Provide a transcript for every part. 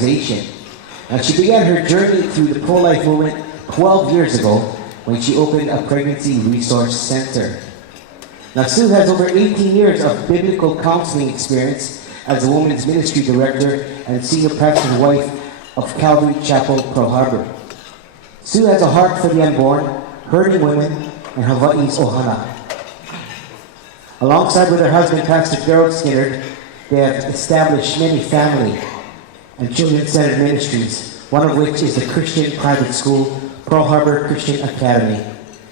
organization. And she began her journey through the pro-life movement 12 years ago when she opened a pregnancy resource center. Now, Sue has over 18 years of biblical counseling experience as a women's ministry director and senior pastor's wife of Calvary Chapel, Pearl Harbor. Sue has a heart for the unborn, hurting women, and Hawaii's Ohana. Alongside with her husband, Pastor Gerald Skinner, they have established many family and children-centered ministries, one of which is the Christian private school, Pearl Harbor Christian Academy.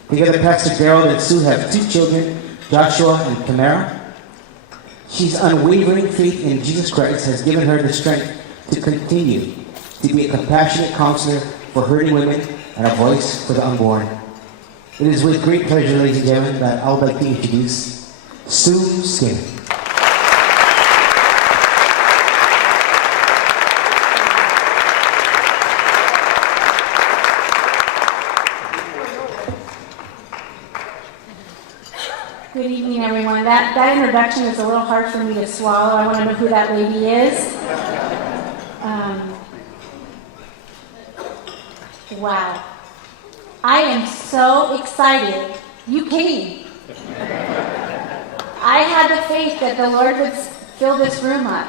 Together, Pastor Gerald and Sue have 2 children, Joshua and Tamara. She's unwavering faith in Jesus Christ has given her the strength to continue to be a compassionate counselor for hurting women and a voice for the unborn. It is with great pleasure, ladies and gentlemen, that I would like to introduce Sue Skinner. Good evening, everyone. That introduction is a little hard for me to swallow. I want to know who that lady is. Wow. I am so excited you came. I had the faith that the Lord would fill this room up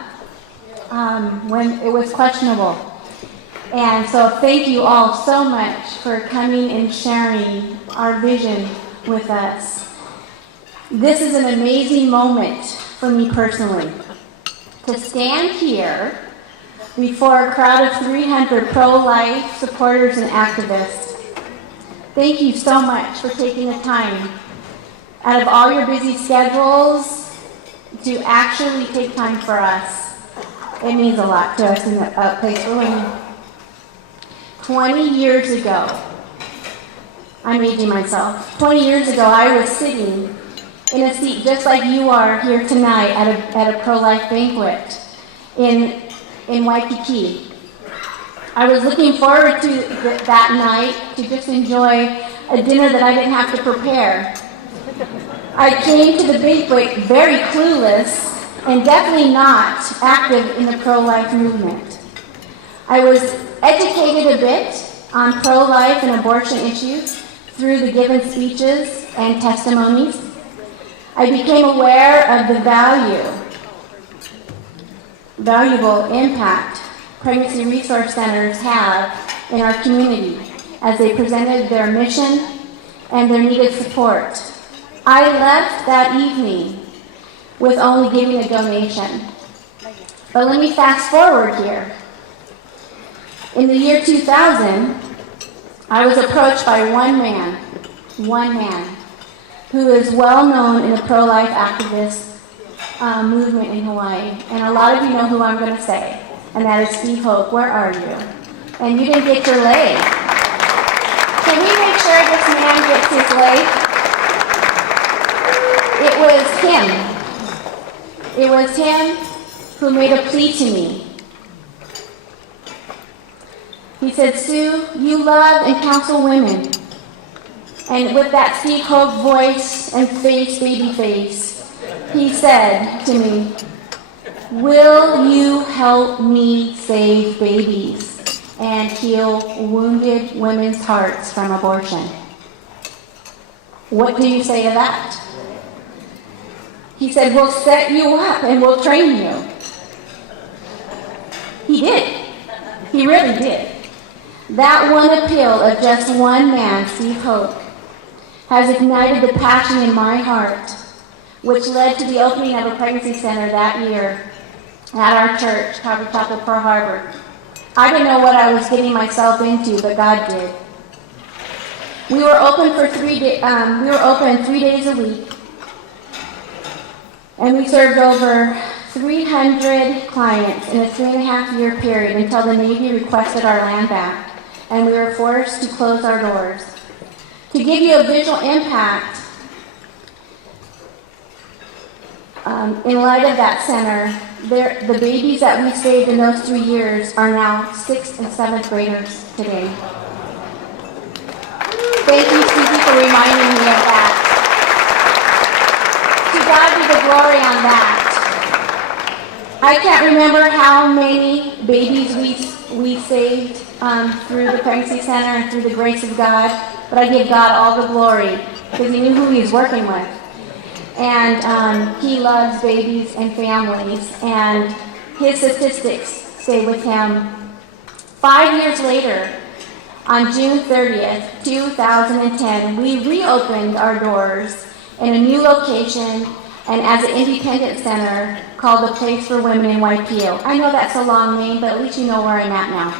when it was questionable. And so thank you all so much for coming and sharing our vision with us. This is an amazing moment for me personally. To stand here before a crowd of 300 pro-life supporters and activists. Thank you so much for taking the time out of all your busy schedules to actually take time for us. It means a lot to us in the place we're living. 20 years ago, I'm aging myself. 20 years ago, I was sitting in a seat just like you are here tonight at a pro-life banquet in Waikiki. I was looking forward to that night to just enjoy a dinner that I didn't have to prepare. I came to the banquet very clueless and definitely not active in the pro-life movement. I was educated a bit on pro-life and abortion issues through the given speeches and testimonies. I became aware of the valuable impact pregnancy resource centers have in our community as they presented their mission and their needed support. I left that evening with only giving a donation. But let me fast forward here. In the year 2000, I was approached by one man, who is well known in the pro-life activist movement in Hawaii. And a lot of you know who I'm going to say, and that is Steve Hoke. Where are you? And you didn't get your lei. Can we make sure this man gets his lei? It was him who made a plea to me. He said, Sue, you love and counsel women. And with that Steve Hoke voice and face, baby face, he said to me, will you help me save babies and heal wounded women's hearts from abortion? What do you say to that? He said, we'll set you up and we'll train you. He did. He really did. That one appeal of just one man, Steve Hoke, has ignited the passion in my heart, which led to the opening of a pregnancy center that year at our church, Calvary Chapel, Pearl Harbor. I didn't know what I was getting myself into, but God did. We were open for 3 days a week, and we served over 300 clients in a 3.5-year period until the Navy requested our land back, and we were forced to close our doors. To give you a visual impact, in light of that center, the babies that we saved in those 3 years are now 6th and 7th graders today. Thank you, Susie, for reminding me of that. To God be the glory on that. I can't remember how many babies we saved through the pregnancy center and through the grace of God, but I give God all the glory because he knew who he was working with. And he loves babies and families, and his statistics stay with him. 5 years later, on June 30th, 2010, we reopened our doors in a new location and as an independent center called the Place for Women in Waipio. I know that's a long name, but at least you know where I'm at now.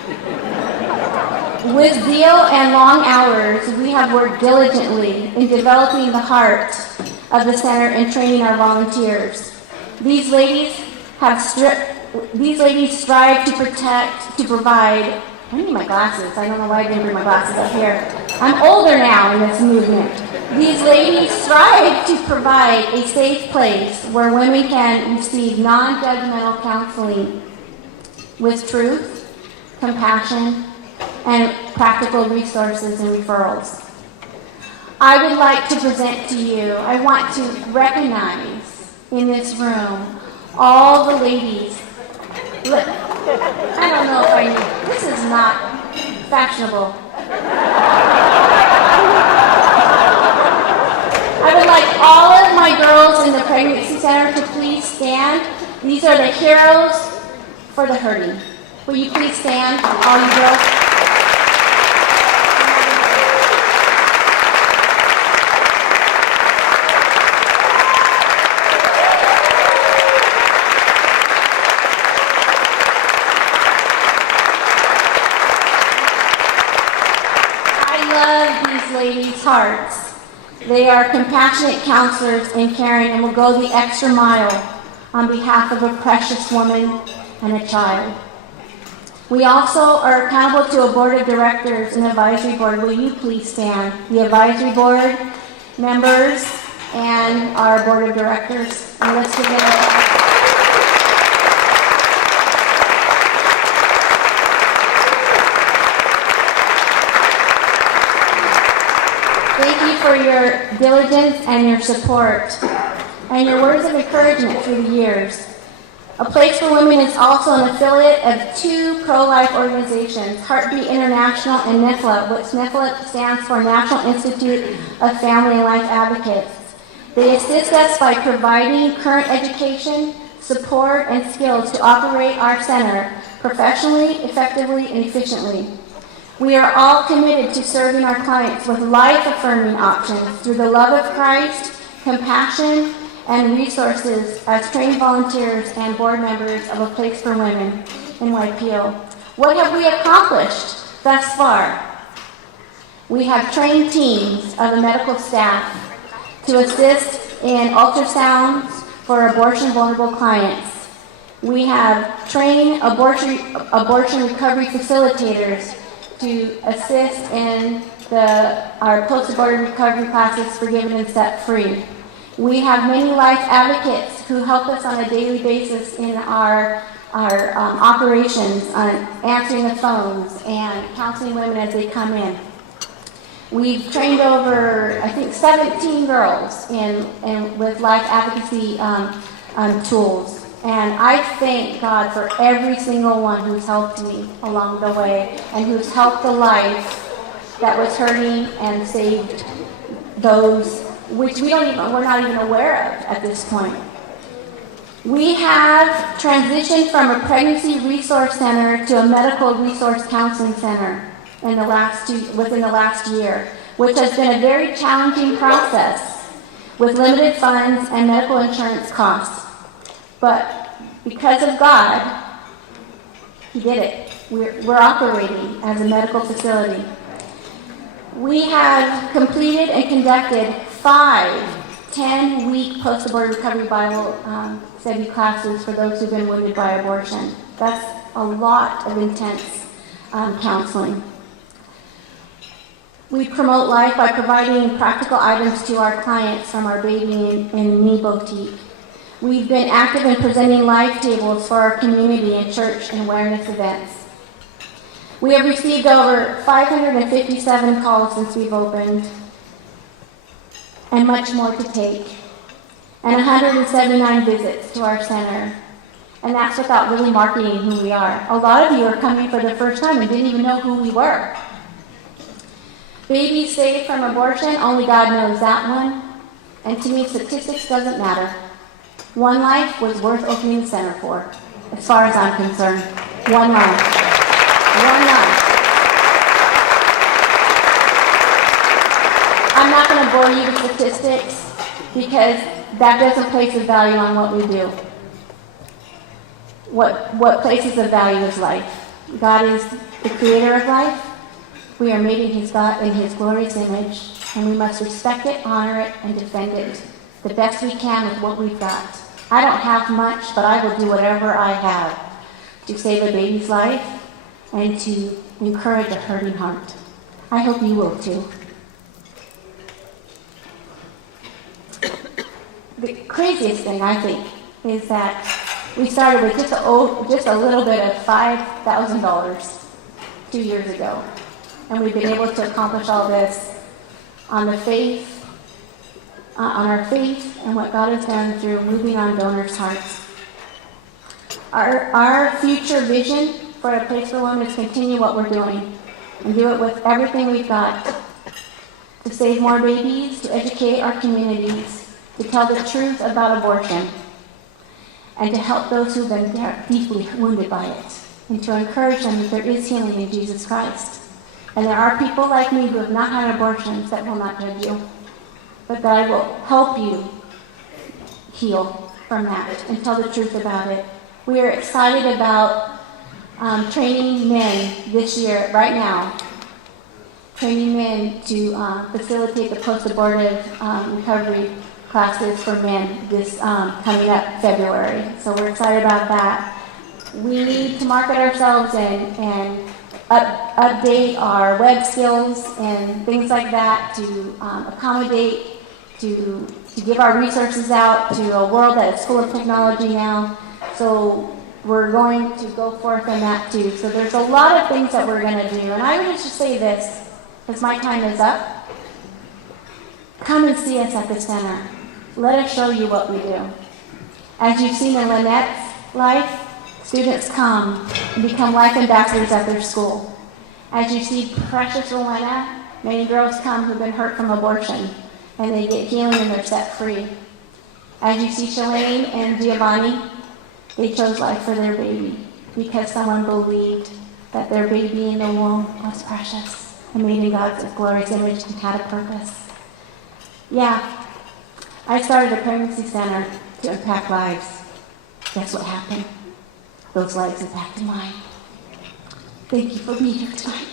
With zeal and long hours, we have worked diligently in developing the heart of the center and training our volunteers. These ladies strive to protect, to provide. I need my glasses. I don't know why I didn't bring my glasses up here. I'm older now in this movement. These ladies strive to provide a safe place where women can receive non-judgmental counseling with truth, compassion, and practical resources and referrals. I would like to present to you, I want to recognize in this room all the ladies. Look, I don't know if I need, this is not fashionable. I would like all of my girls in the pregnancy center to please stand. These are the heroes for the hurting. Will you please stand, all you girls? Ladies' hearts. They are compassionate counselors and caring and will go the extra mile on behalf of a precious woman and a child. We also are accountable to a board of directors and advisory board. Will you please stand? The advisory board members and our board of directors. And let's give them a clap. Thank you for your diligence and your support and your words of encouragement through the years. A Place for Women is also an affiliate of two pro-life organizations, Heartbeat International and NIFLA, which NIFLA stands for National Institute of Family and Life Advocates. They assist us by providing current education, support, and skills to operate our center professionally, effectively, and efficiently. We are all committed to serving our clients with life-affirming options through the love of Christ, compassion, and resources as trained volunteers and board members of A Place for Women in Waipio. What have we accomplished thus far? We have trained teams of the medical staff to assist in ultrasounds for abortion-vulnerable clients. We have trained abortion recovery facilitators to assist in our post-abortive recovery classes, Forgiven and Set Free. We have many life advocates who help us on a daily basis in our operations, on answering the phones and counseling women as they come in. We've trained over, I think, 17 girls with life advocacy tools. And I thank God for every single one who's helped me along the way and who's helped the life that was hurting and saved those which we're not even aware of at this point. We have transitioned from a pregnancy resource center to a medical resource counseling center within the last year, which has been a very challenging process with limited funds and medical insurance costs. But because of God, He did it. We're operating as a medical facility. We have completed and conducted 5 10-week post-abortive recovery Bible study classes for those who've been wounded by abortion. That's a lot of intense counseling. We promote life by providing practical items to our clients from our baby and knee boutique. We've been active in presenting life tables for our community and church and awareness events. We have received over 557 calls since we've opened, and much more to take, and 179 visits to our center. And that's without really marketing who we are. A lot of you are coming for the first time and didn't even know who we were. Babies saved from abortion, only God knows that one. And to me, statistics doesn't matter. One life was worth opening the center for, as far as I'm concerned. One life. One life. I'm not going to bore you with statistics because that doesn't place a value on what we do. What places a value is life. God is the creator of life. We are made in His glorious image, and we must respect it, honor it, and defend it the best we can with what we've got. I don't have much, but I will do whatever I have to save a baby's life and to encourage a hurting heart. I hope you will too. The craziest thing, I think, is that we started with just a little bit of $5,000 2 years ago. And we've been able to accomplish all this on our faith and what God has done through moving on donors' hearts. Our future vision for a place for women is continue what we're doing and do it with everything we've got to save more babies, to educate our communities, to tell the truth about abortion, and to help those who've been deeply wounded by it, and to encourage them that there is healing in Jesus Christ. And there are people like me who have not had abortions that will not judge you, but that I will help you heal from that and tell the truth about it. We are excited about training men this year, right now, training men to facilitate the post-abortive recovery classes for men this coming up February. So we're excited about that. We need to market ourselves and update our web skills and things like that to accommodate, to give our resources out to a world that is full of technology now. So we're going to go forth in that too. So there's a lot of things that we're going to do. And I would just say this, because my time is up. Come and see us at the center. Let us show you what we do. As you've seen in Lynette's life, students come and become life ambassadors at their school. As you see precious Rowena, many girls come who've been hurt from abortion, and they get healing and they're set free. As you see Shalane and Giovanni, they chose life for their baby because someone believed that their baby in the womb was precious and made in God's glorious image and had a purpose. Yeah, I started a pregnancy center to impact lives. Guess what happened? Those lives impacted mine. Thank you for being here tonight.